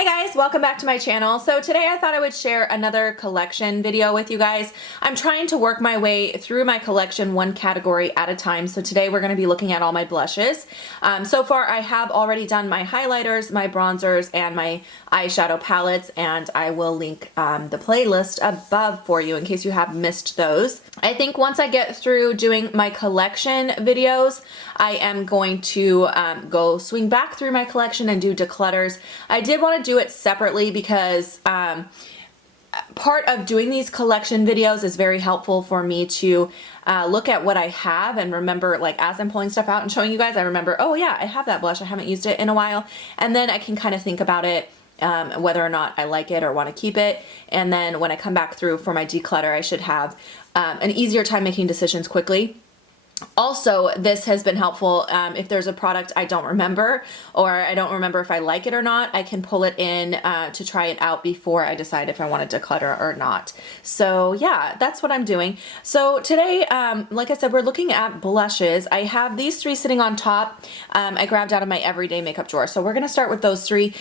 Hey guys, welcome back to my channel. So today I thought I would share another collection video with you guys. I'm trying to work my way through my collection one category at a time. So today we're going to be looking at all my blushes. So far I have already done my highlighters, my bronzers, and my eyeshadow palettes, and I will link the playlist above for you in case you have missed those. I think once I get through doing my collection videos, I am going to go swing back through my collection and do declutters. I did want to do it separately because part of doing these collection videos is very helpful for me to look at what I have and remember, like as I'm pulling stuff out and showing you guys, I remember, oh yeah, I have that blush, I haven't used it in a while, and then I can kind of think about it, whether or not I like it or want to keep it, and then when I come back through for my declutter, I should have an easier time making decisions quickly. Also, this has been helpful if there's a product I don't remember, or I don't remember if I like it or not, I can pull it in to try it out before I decide if I want to declutter or not. So yeah, that's what I'm doing. So today, like I said, we're looking at blushes. I have these three sitting on top. I grabbed out of my everyday makeup drawer. So we're going to start with those three.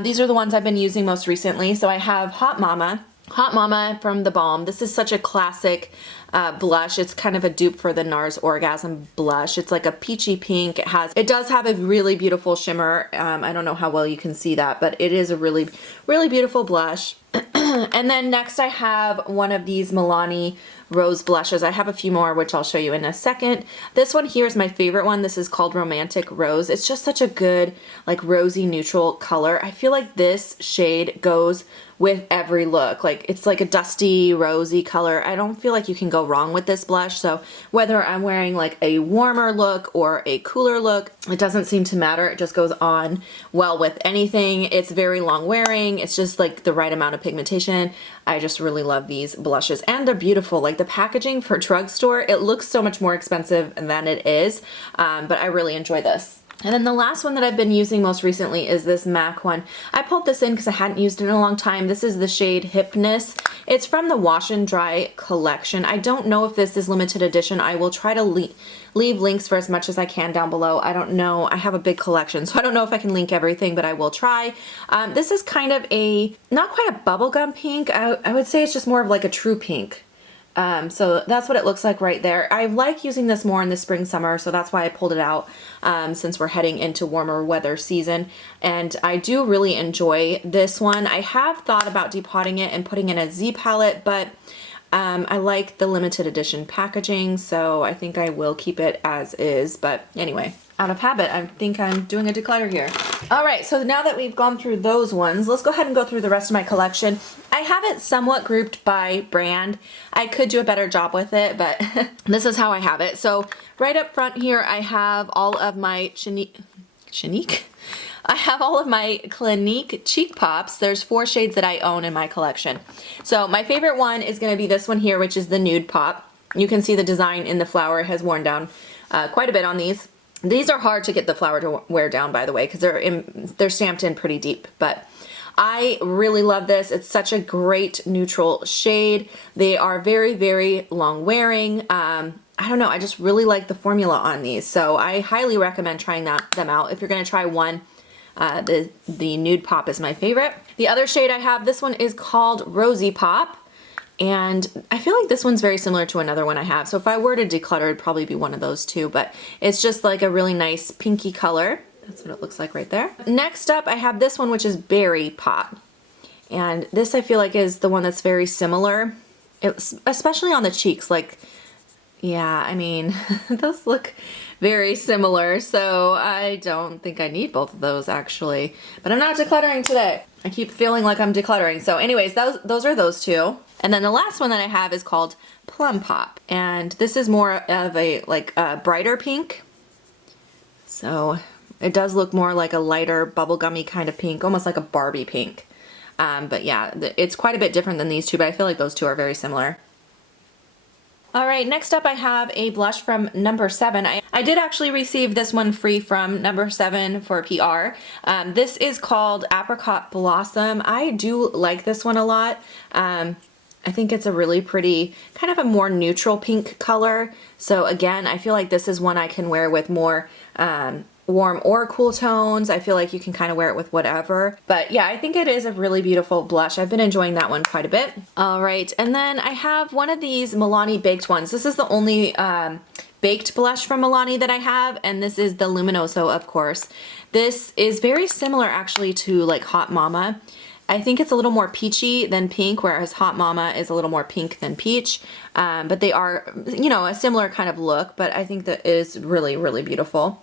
These are the ones I've been using most recently. So I have Hot Mama from The Balm. This is such a classic blush. It's kind of a dupe for the NARS Orgasm blush. It's like a peachy pink. It does have a really beautiful shimmer. I don't know how well you can see that, but it is a really beautiful blush. And then next I have one of these Milani rose blushes. I have a few more, which I'll show you in a second. This one here is my favorite one. This is called Romantic Rose. It's just such a good, like, rosy neutral color. I feel like this shade goes with every look. Like, it's like a dusty, rosy color. I don't feel like you can go wrong with this blush. So whether I'm wearing like a warmer look or a cooler look, it doesn't seem to matter. It just goes on well with anything. It's very long wearing. It's just like the right amount of pigmentation. I just really love these blushes, and they're beautiful. Like, the packaging for drugstore, it looks so much more expensive than it is, but I really enjoy this. And then the last one that I've been using most recently is this MAC one. I pulled this in because I hadn't used it in a long time. This is the shade Hipness. It's from the Wash and Dry collection. I don't know if this is limited edition. I will try to leave links for as much as I can down below. I don't know. I have a big collection, so I don't know if I can link everything, but I will try. This is kind of a, not quite a bubblegum pink. I would say it's just more of like a true pink. So that's what it looks like right there. I like using this more in the spring, summer, so that's why I pulled it out since we're heading into warmer weather season. And I do really enjoy this one. I have thought about depotting it and putting in a Z palette, but I like the limited edition packaging, so I think I will keep it as is. But anyway, out of habit, I think I'm doing a declutter here. All right, so now that we've gone through those ones, let's go ahead and go through the rest of my collection. I have it somewhat grouped by brand. I could do a better job with it, but this is how I have it. So right up front here, I have all of my I have all of my Clinique Cheek Pops. There's 4 shades that I own in my collection. So my favorite one is going to be this one here, which is the Nude Pop. You can see the design in the flower has worn down quite a bit on these. These are hard to get the flower to wear down, by the way, because they're stamped in pretty deep, but I really love this. It's such a great neutral shade. They are very long wearing. I don't know, I just really like the formula on these, so I highly recommend trying them out. If you're going to try one, the Nude Pop is my favorite. The other shade I have, this one is called Rosy Pop, and I feel like this one's very similar to another one I have, so if I were to declutter, it'd probably be one of those two, but it's just like a really nice pinky color. That's what it looks like right there. Next up, I have this one, which is Berry Pop, and this I feel like is the one that's very similar, especially on the cheeks. Like, yeah, I mean, those look very similar, so I don't think I need both of those actually, but I'm not decluttering today. I keep feeling like I'm decluttering. So anyways, those are those two. And then the last one that I have is called Plum Pop, and this is more of a brighter pink. So it does look more like a lighter bubblegummy kind of pink, almost like a Barbie pink. But yeah, it's quite a bit different than these two, but I feel like those two are very similar. All right, next up I have a blush from No. 7. I did actually receive this one free from No. 7 for PR. This is called Apricot Blossom. I do like this one a lot. I think it's a really pretty, kind of a more neutral pink color. So again, I feel like this is one I can wear with more warm or cool tones. I feel like you can kind of wear it with whatever. But yeah, I think it is a really beautiful blush. I've been enjoying that one quite a bit. All right, and then I have one of these Milani baked ones. This is the only baked blush from Milani that I have, and this is the Luminoso, of course. This is very similar actually to like Hot Mama. I think it's a little more peachy than pink, whereas Hot Mama is a little more pink than peach. But they are, you know, a similar kind of look, but I think that it is really, really beautiful.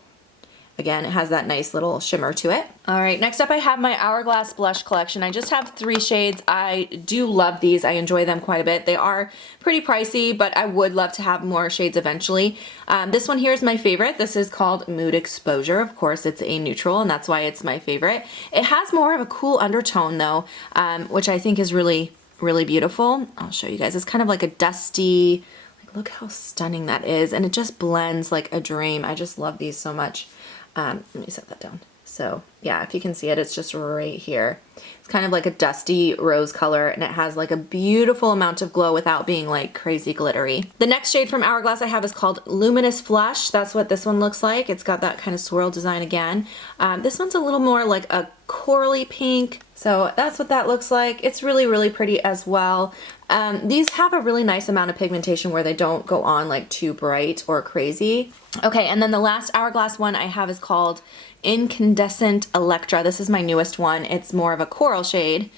Again, it has that nice little shimmer to it. All right, next up I have my Hourglass blush collection. I just have 3 shades. I do love these. I enjoy them quite a bit. They are pretty pricey, but I would love to have more shades eventually. This one here is my favorite. This is called Mood Exposure. Of course, it's a neutral, and that's why it's my favorite. It has more of a cool undertone though, which I think is really, really beautiful. I'll show you guys. It's kind of like a dusty, like, look how stunning that is. And it just blends like a dream. I just love these so much. Let me set that down. So yeah, if you can see it, it's just right here. It's kind of like a dusty rose color, and it has like a beautiful amount of glow without being like crazy glittery. The next shade from Hourglass I have is called Luminous Flush. That's what this one looks like. It's got that kind of swirl design again. This one's a little more like a corally pink. So that's what that looks like. It's really, really pretty as well. These have a really nice amount of pigmentation where they don't go on like too bright or crazy. Okay, and then the last Hourglass one I have is called Incandescent Electra. This is my newest one. It's more of a coral shade,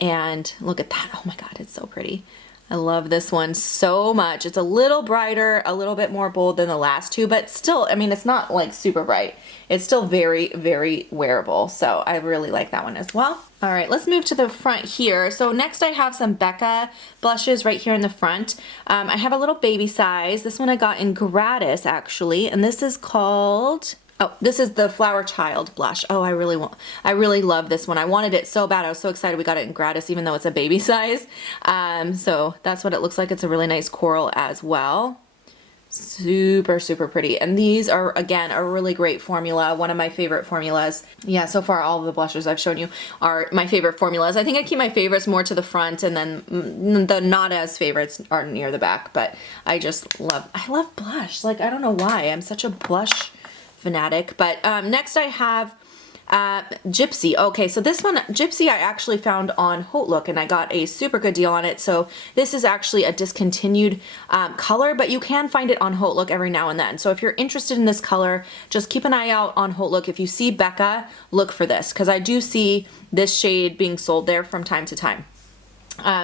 and look at that. Oh my god, it's so pretty. I love this one so much. It's a little brighter, a little bit more bold than the last two, but still, I mean, it's not like super bright. It's still very, very wearable. So I really like that one as well. All right, let's move to the front here. So next I have some Becca blushes right here in the front. I have a little baby size. This one I got in gratis actually, and this is called, oh, this is the Flower Child blush. Oh, I really love this one. I wanted it so bad. I was so excited we got it in gratis, even though it's a baby size. So that's what it looks like. It's a really nice coral as well. Super, super pretty. And these are, again, a really great formula. One of my favorite formulas. Yeah, so far all of the blushes I've shown you are my favorite formulas. I think I keep my favorites more to the front, and then the not as favorites are near the back. But I love blush. Like, I don't know why. I'm such a blush fanatic. But next I have Gypsy. Okay, so this one, Gypsy, I actually found on hautelook, and I got a super good deal on it. So this is actually a discontinued color, but you can find it on hautelook every now and then. So if you're interested in this color, just keep an eye out on hautelook. If you see Becca, look for this, because I do see this shade being sold there from time to time.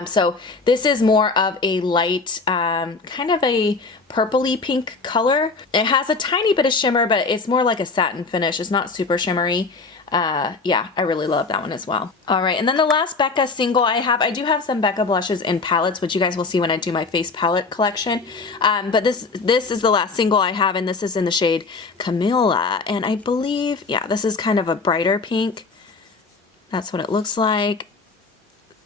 So this is more of a light, kind of a purpley pink color. It has a tiny bit of shimmer, but it's more like a satin finish. It's not super shimmery. Yeah, I really love that one as well. All right, and then the last Becca single I do have some Becca blushes in palettes, which you guys will see when I do my face palette collection. But this is the last single I have, and this is in the shade Camilla. And I believe, yeah, this is kind of a brighter pink. That's what it looks like.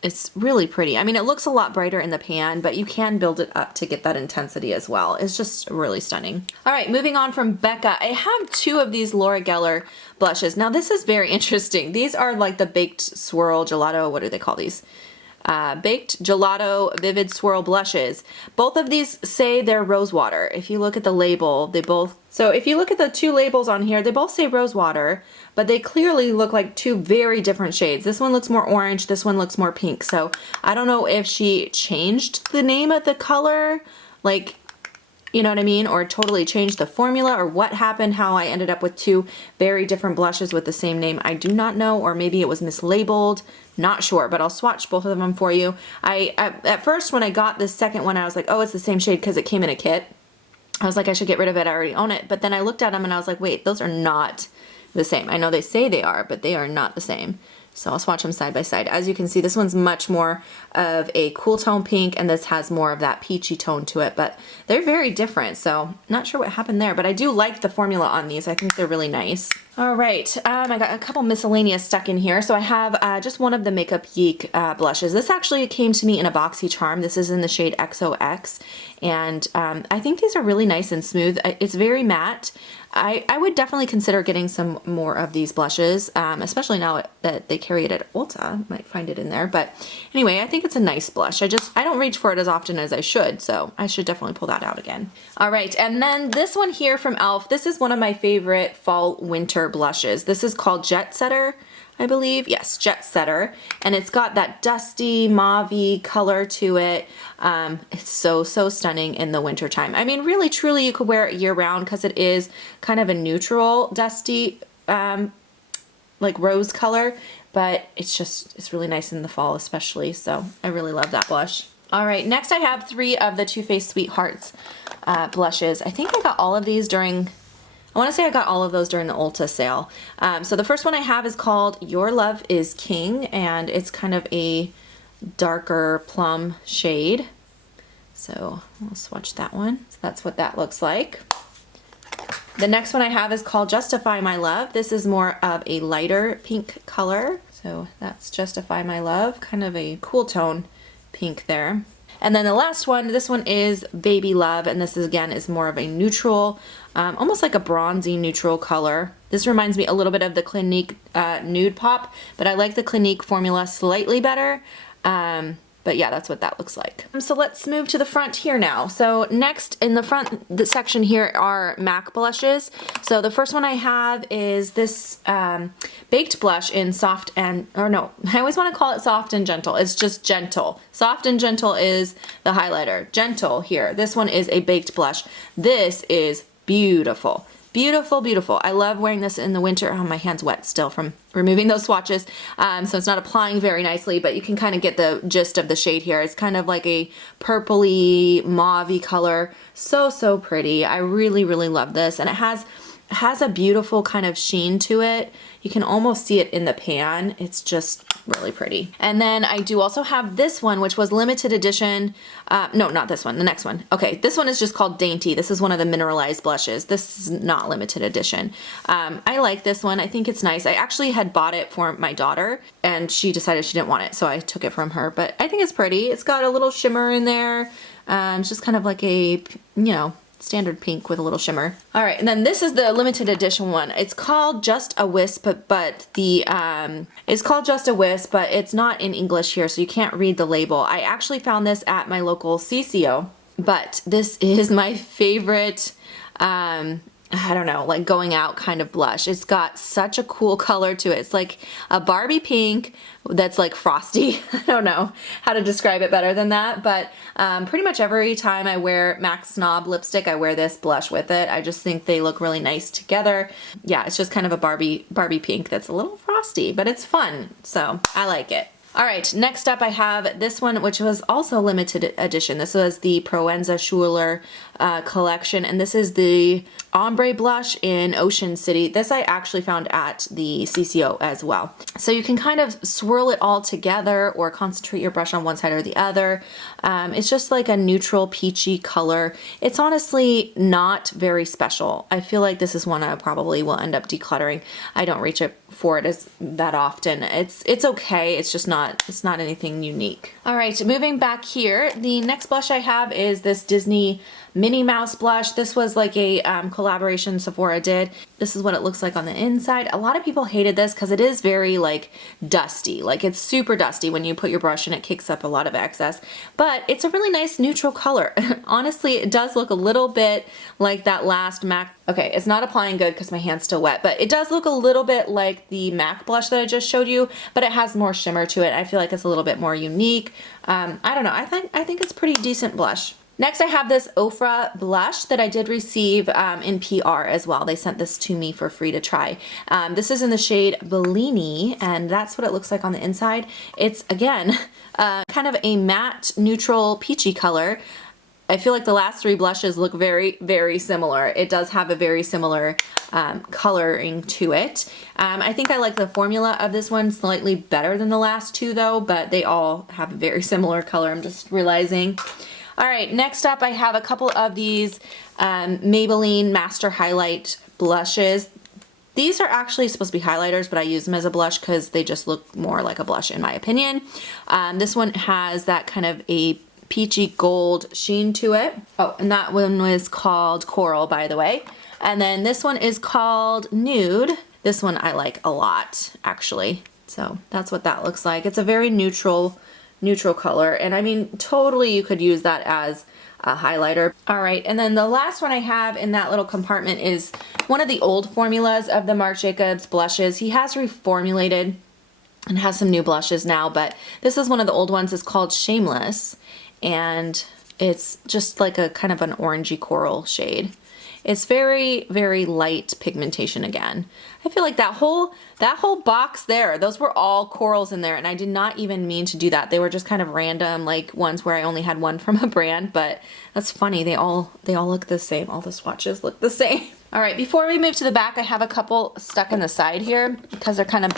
It's really pretty. I mean, it looks a lot brighter in the pan, but you can build it up to get that intensity as well. It's just really stunning. All right, moving on from Becca, I have 2 of these Laura Geller blushes. Now, this is very interesting. These are like the Baked Swirl Gelato, what do they call these? Baked Gelato Vivid Swirl blushes. Both of these say they're rose water. If you look at the label, so if you look at the 2 labels on here, they both say rose water, but they clearly look like 2 very different shades. This one looks more orange, this one looks more pink. So I don't know if she changed the name of the color, like, you know what I mean? Or totally changed the formula, or what happened, how I ended up with 2 very different blushes with the same name. I do not know, or maybe it was mislabeled. Not sure, but I'll swatch both of them for you. At first, when I got this second one, I was like, oh, it's the same shade because it came in a kit. I was like, I should get rid of it. I already own it. But then I looked at them and I was like, wait, those are not the same. I know they say they are, but they are not the same. So I'll swatch them side by side. As you can see, this one's much more of a cool tone pink, and this has more of that peachy tone to it, but they're very different. So not sure what happened there, but I do like the formula on these. I think they're really nice. All right, I got a couple miscellaneous stuck in here. So I have just one of the Makeup Geek blushes. This actually came to me in a BoxyCharm. This is in the shade XOX, and I think these are really nice and smooth. It's very matte. I would definitely consider getting some more of these blushes, especially now that they carry it at Ulta. Might find it in there, but anyway, I think it's a nice blush. I don't reach for it as often as I should, so I should definitely pull that out again. All right, and then this one here from e.l.f. This is one of my favorite fall winter blushes. This is called Jet Setter, I believe. Yes, Jet Setter. And it's got that dusty mauve-y color to it. It's so stunning in the winter time. I mean, really, truly, you could wear it year round because it is kind of a neutral, dusty, like rose color, but it's really nice in the fall especially. So I really love that blush. All right, next I have 3 of the Too Faced Sweethearts blushes. I think I got all of these during, I want to say I got all of those during the Ulta sale. So the first one I have is called Your Love is King, and it's kind of a darker plum shade. So I'll swatch that one. So that's what that looks like. The next one I have is called Justify My Love. This is more of a lighter pink color. So that's Justify My Love, kind of a cool tone pink there. And then the last one, this one is Baby Love, and this is, again, is more of a neutral, almost like a bronzy neutral color. This reminds me a little bit of the Clinique Nude Pop, but I like the Clinique formula slightly better. But yeah, that's what that looks like. So let's move to the front here now. So next in the front section here are MAC blushes. So the first one I have is this baked blush in soft and, or no, I always want to call it soft and gentle. It's just gentle. Soft and gentle is the highlighter. Gentle here. This one is a baked blush. This is beautiful. Beautiful, beautiful. I love wearing this in the winter. Oh, my hand's wet still from removing those swatches. So it's not applying very nicely, but you can kind of get the gist of the shade here. It's kind of like a purpley, mauve-y color. So pretty. I really, really love this. And it has a beautiful kind of sheen to it. You can almost see it in the pan. It's just really pretty. And then I do also have this one, which was limited edition. No, not this one, the next one. Okay, this one is just called Dainty. This is one of the mineralized blushes. This is not limited edition. I like this one. I think it's nice. I actually had bought it for my daughter and she decided she didn't want it, so I took it from her. But I think it's pretty. It's got a little shimmer in there. It's just kind of like a, you know, standard pink with a little shimmer. All right, and then this is the limited edition one. It's called Just a Wisp, but the it's called Just a Wisp, but it's not in English here, so you can't read the label. I actually found this at my local CCO, but this is my favorite I don't know, like going out kind of blush. It's got such a cool color to it. It's like a Barbie pink that's like frosty. I don't know how to describe it better than that, but pretty much every time I wear MAC Snob lipstick, I wear this blush with it. I just think they look really nice together. Yeah, it's just kind of a Barbie pink that's a little frosty, but it's fun, so I like it. All right, next up I have this one, which was also limited edition. This was the Proenza Schuler collection, and this is the ombre blush in Ocean City. This I actually found at the CCO as well. So you can kind of swirl it all together or concentrate your brush on one side or the other. It's just like a neutral peachy color. It's honestly not very special. I feel like this is one I probably will end up decluttering. I don't reach for it that often. It's okay. It's just not anything unique. All right, moving back here, the next blush I have is this Disney Minnie Mouse blush. This was like a collaboration Sephora did. This is what it looks like on the inside. A lot of people hated this because it is very like dusty. Like it's super dusty when you put your brush and it kicks up a lot of excess. But it's a really nice neutral color. Honestly, it does look a little bit like that last MAC. Okay, it's not applying good because my hand's still wet, but it does look a little bit like the MAC blush that I just showed you, but it has more shimmer to it. I feel like it's a little bit more unique. I don't know. I think it's a pretty decent blush. Next, I have this Ofra blush that I did receive in PR as well. They sent this to me for free to try. This is in the shade Bellini, and that's what it looks like on the inside. It's, again, kind of a matte, neutral, peachy color. I feel like the last 3 blushes look very, very similar. It does have a very similar coloring to it. I think I like the formula of this one slightly better than the last 2 though, but they all have a very similar color, I'm just realizing. All right, next up I have a couple of these Maybelline Master Highlight blushes. These are actually supposed to be highlighters, but I use them as a blush because they just look more like a blush in my opinion. This one has that kind of a peachy gold sheen to it. Oh, and that one was called Coral, by the way. And then this one is called Nude. This one I like a lot, actually. So that's what that looks like. It's a very neutral color. And I mean, totally you could use that as a highlighter. All right, and then the last one I have in that little compartment is one of the old formulas of the Marc Jacobs blushes. He has reformulated and has some new blushes now, but this is one of the old ones. It's called Shameless, and it's just like a kind of an orangey coral shade. It's very, very light pigmentation again. I feel like that whole box there, those were all corals in there, and I did not even mean to do that. They were just kind of random, like ones where I only had one from a brand, but that's funny. They all look the same. All the swatches look the same. All right, before we move to the back, I have a couple stuck in the side here because they're kind of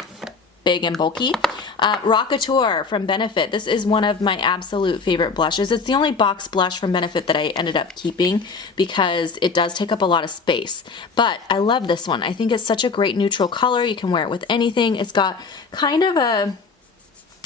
big and bulky. Rockateur from Benefit. This is one of my absolute favorite blushes. It's the only box blush from Benefit that I ended up keeping because it does take up a lot of space. But I love this one. I think it's such a great neutral color. You can wear it with anything. It's got kind of a,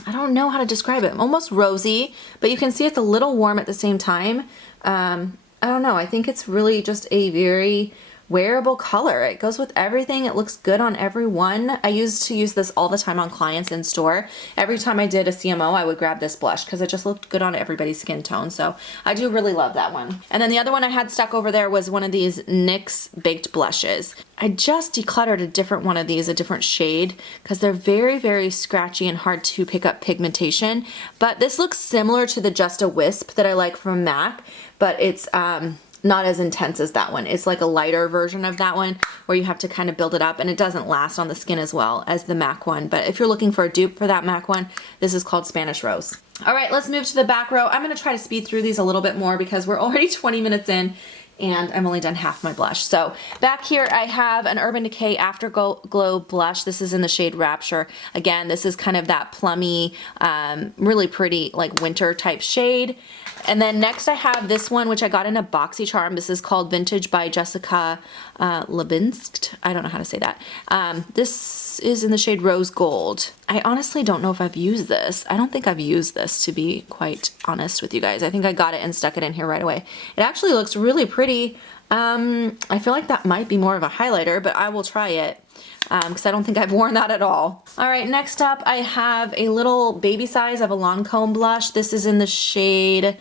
I don't know how to describe it, almost rosy, but you can see it's a little warm at the same time. I don't know. I think it's really just a very wearable color. It goes with everything. It looks good on everyone. I used to use this all the time on clients in store. Every time I did a CMO, I would grab this blush because it just looked good on everybody's skin tone. So I do really love that one. And then the other one I had stuck over there was one of these NYX baked blushes. I just decluttered a different one of these, a different shade, because they're very, very scratchy and hard to pick up pigmentation. But this looks similar to the Just a Wisp that I like from MAC, but it's not as intense as that one. It's like a lighter version of that one where you have to kind of build it up, and it doesn't last on the skin as well as the MAC one. But if you're looking for a dupe for that MAC one, this is called Spanish Rose. All right, let's move to the back row. I'm gonna try to speed through these a little bit more because we're already 20 minutes in and I'm only done half my blush. So back here I have an Urban Decay Afterglow blush. This is in the shade Rapture. Again, this is kind of that plummy, really pretty like winter type shade. And then next I have this one, which I got in a BoxyCharm. This is called Vintage by Jessica Lebinsk. I don't know how to say that. This is in the shade Rose Gold. I honestly don't know if I've used this. I don't think I've used this, to be quite honest with you guys. I think I got it and stuck it in here right away. It actually looks really pretty. I feel like that might be more of a highlighter, but I will try it because I don't think I've worn that at all. All right, next up I have a little baby size of a Lancôme blush. This is in the shade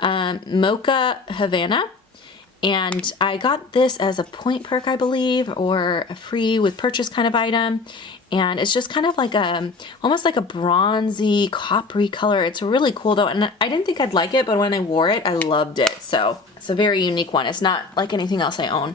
Mocha Havana. And I got this as a point perk, I believe, or a free with purchase kind of item. And it's just kind of like almost like a bronzy, coppery color. It's really cool though. And I didn't think I'd like it, but when I wore it, I loved it. So it's a very unique one. It's not like anything else I own.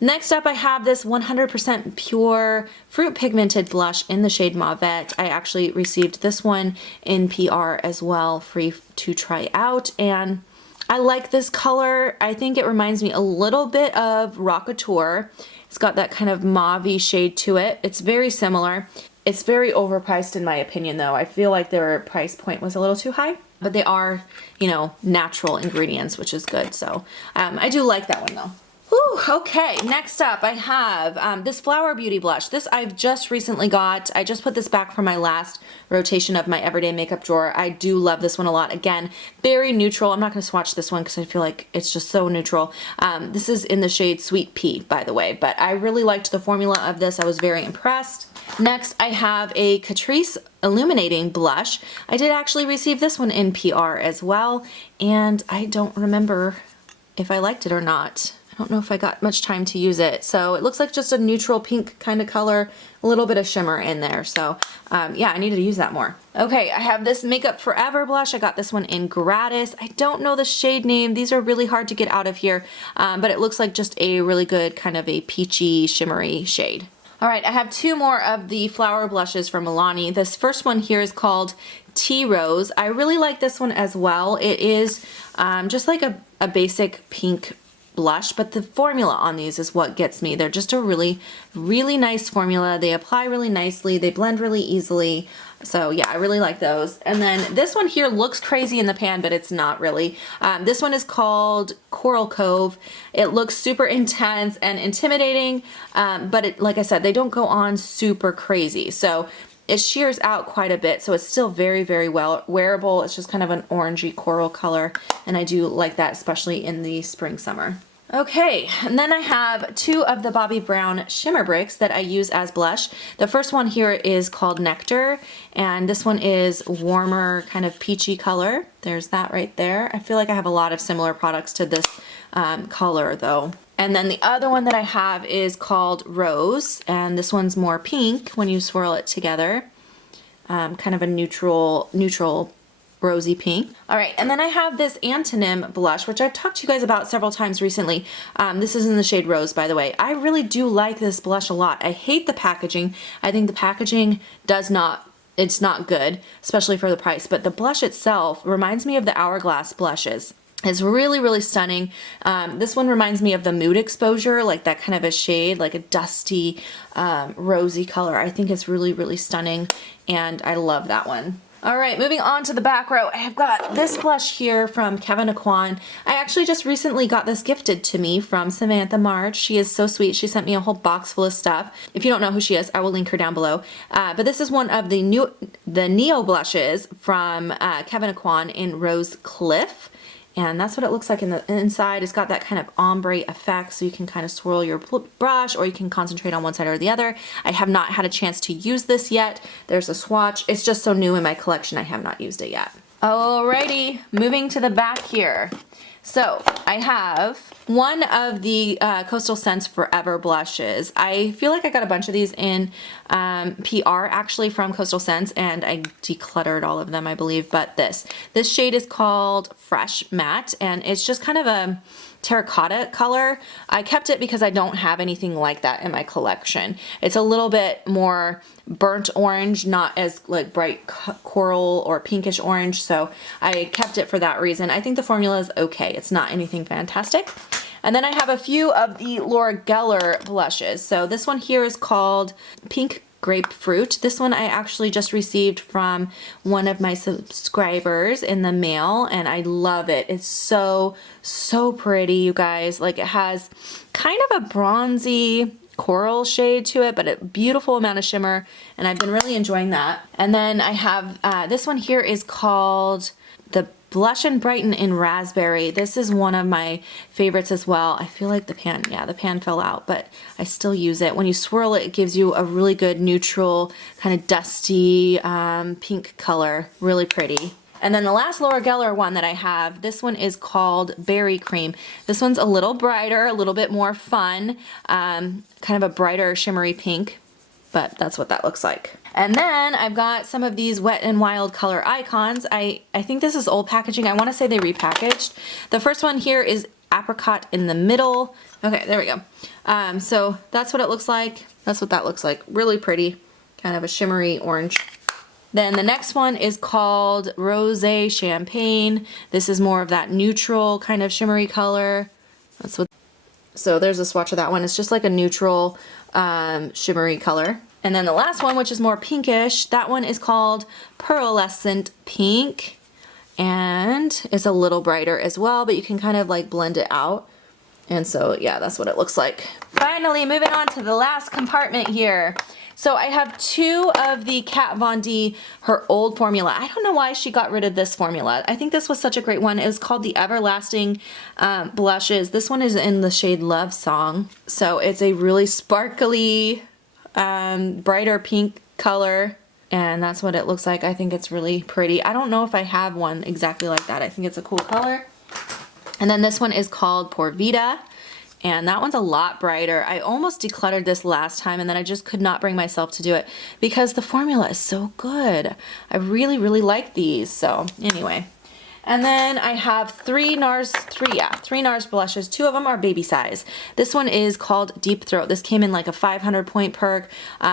Next up, I have this 100% pure fruit pigmented blush in the shade Mauvette. I actually received this one in PR as well, free to try out. And I like this color. I think it reminds me a little bit of Rockateur. It's got that kind of mauve-y shade to it. It's very similar. It's very overpriced in my opinion though. I feel like their price point was a little too high, but they are, you know, natural ingredients, which is good. So I do like that one though. Whew, okay, next up I have this Flower Beauty blush. This I've just recently got. I just put this back from my last rotation of my everyday makeup drawer. I do love this one a lot. Again, very neutral. I'm not going to swatch this one because I feel like it's just so neutral. This is in the shade Sweet Pea, by the way, but I really liked the formula of this. I was very impressed. Next, I have a Catrice Illuminating blush. I did actually receive this one in PR as well, and I don't remember if I liked it or not. I don't know if I got much time to use it. So it looks like just a neutral pink kind of color, a little bit of shimmer in there. So yeah, I needed to use that more. Okay, I have this Makeup Forever blush. I got this one in gratis. I don't know the shade name. These are really hard to get out of here, but it looks like just a really good kind of a peachy, shimmery shade. All right, I have two more of the flower blushes from Milani. This first one here is called Tea Rose. I really like this one as well. It is just like a basic pink blush, but the formula on these is what gets me. They're just a really, really nice formula. They apply really nicely. They blend really easily. So yeah, I really like those. And then this one here looks crazy in the pan, but it's not really. This one is called Coral Cove. It looks super intense and intimidating, but like I said, they don't go on super crazy. So it shears out quite a bit, so it's still very, very well wearable. It's just kind of an orangey coral color, and I do like that, especially in the spring, summer. Okay, and then I have two of the Bobbi Brown shimmer bricks that I use as blush. The first one here is called Nectar, and this one is warmer kind of peachy color. There's that right there. I feel like I have a lot of similar products to this color though. And then the other one that I have is called Rose, and this one's more pink when you swirl it together. Kind of a neutral rosy pink. All right, and then I have this Antonym blush, which I've talked to you guys about several times recently. This is in the shade Rose, by the way. I really do like this blush a lot. I hate the packaging. I think the packaging it's not good, especially for the price, but the blush itself reminds me of the Hourglass blushes. It's really, really stunning. This one reminds me of the Mood Exposure, like that kind of a shade, like a dusty, rosy color. I think it's really, really stunning, and I love that one. All right, moving on to the back row, I have got this blush here from Kevyn Aucoin. I actually just recently got this gifted to me from Samantha March. She is so sweet. She sent me a whole box full of stuff. If you don't know who she is, I will link her down below. But this is one of the Neo blushes from Kevyn Aucoin in Rose Cliff. And that's what it looks like in the inside. It's got that kind of ombre effect, so you can kind of swirl your brush, or you can concentrate on one side or the other. I have not had a chance to use this yet. There's a swatch. It's just so new in my collection, I have not used it yet. Alrighty, moving to the back here. So I have one of the Coastal Scents Forever blushes. I feel like I got a bunch of these in PR actually from Coastal Scents, and I decluttered all of them, I believe, but this shade is called Fresh Matte, and it's just kind of a terracotta color. I kept it because I don't have anything like that in my collection. It's a little bit more burnt orange, not as like bright coral or pinkish orange, so I kept it for that reason. I think the formula is okay. It's not anything fantastic. And then I have a few of the Laura Geller blushes. So this one here is called Pink Grapefruit. This one I actually just received from one of my subscribers in the mail, and I love it. It's so pretty, you guys. Like, it has kind of a bronzy coral shade to it, but a beautiful amount of shimmer, and I've been really enjoying that. And then I have this one here is called the Blush and Brighten in Raspberry. This is one of my favorites as well. I feel like the pan fell out, but I still use it. When you swirl it, it gives you a really good neutral, kind of dusty pink color. Really pretty. And then the last Laura Geller one that I have, this one is called Berry Cream. This one's a little brighter, a little bit more fun, kind of a brighter shimmery pink, but that's what that looks like. And then I've got some of these Wet n Wild color icons. I think this is old packaging. I want to say they repackaged. The first one here is Apricot in the Middle. Okay, there we go. So that's what it looks like. That's what that looks like. Really pretty, kind of a shimmery orange. Then the next one is called Rosé Champagne. This is more of that neutral kind of shimmery color. That's what. So there's a swatch of that one. It's just like a neutral shimmery color. And then the last one, which is more pinkish, that one is called Pearlescent Pink, and it's a little brighter as well, but you can kind of like blend it out. And so yeah, that's what it looks like. Finally, moving on to the last compartment here. So I have two of the Kat Von D, her old formula. I don't know why she got rid of this formula. I think this was such a great one. It was called the Everlasting Blushes. This one is in the shade Love Song. So it's a really sparkly, brighter pink color, and that's what it looks like. I think it's really pretty. I don't know if I have one exactly like that. I think it's a cool color. And then this one is called Por Vida, and that one's a lot brighter. I almost decluttered this last time, and then I just could not bring myself to do it because the formula is so good. I really like these. So anyway, and then I have three NARS blushes. Two of them are baby size. This one is called Deep Throat. This came in like a 500 point perk.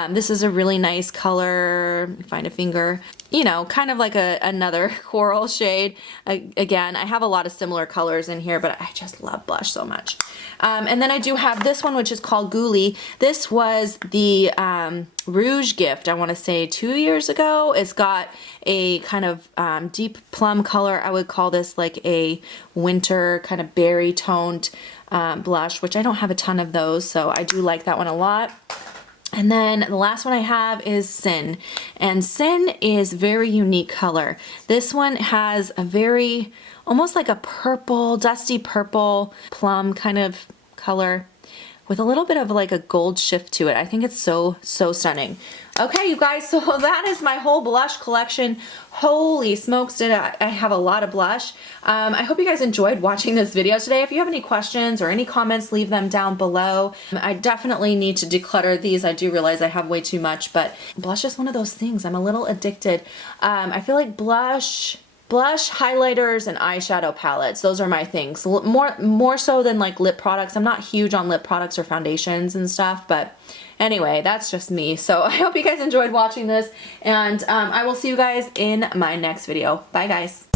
This is a really nice color. Find a finger. You know, kind of like another coral shade. Again, I have a lot of similar colors in here, but I just love blush so much. And then I do have this one, which is called Ghoulie. This was the Rouge gift, I want to say 2 years ago. It's got a kind of deep plum color. I would call this like a winter kind of berry toned blush, which I don't have a ton of those, so I do like that one a lot. And then the last one I have is Sin. And Sin is very unique color. This one has a very, almost like a purple, dusty purple, plum kind of color with a little bit of like a gold shift to it. I think it's so stunning. Okay, you guys, so that is my whole blush collection. Holy smokes, did I have a lot of blush. I hope you guys enjoyed watching this video today. If you have any questions or any comments, leave them down below. I definitely need to declutter these. I do realize I have way too much, but blush is one of those things. I'm a little addicted. I feel like blush, highlighters, and eyeshadow palettes, those are my things. More so than like lip products. I'm not huge on lip products or foundations and stuff, but anyway, that's just me. So I hope you guys enjoyed watching this, and I will see you guys in my next video. Bye guys.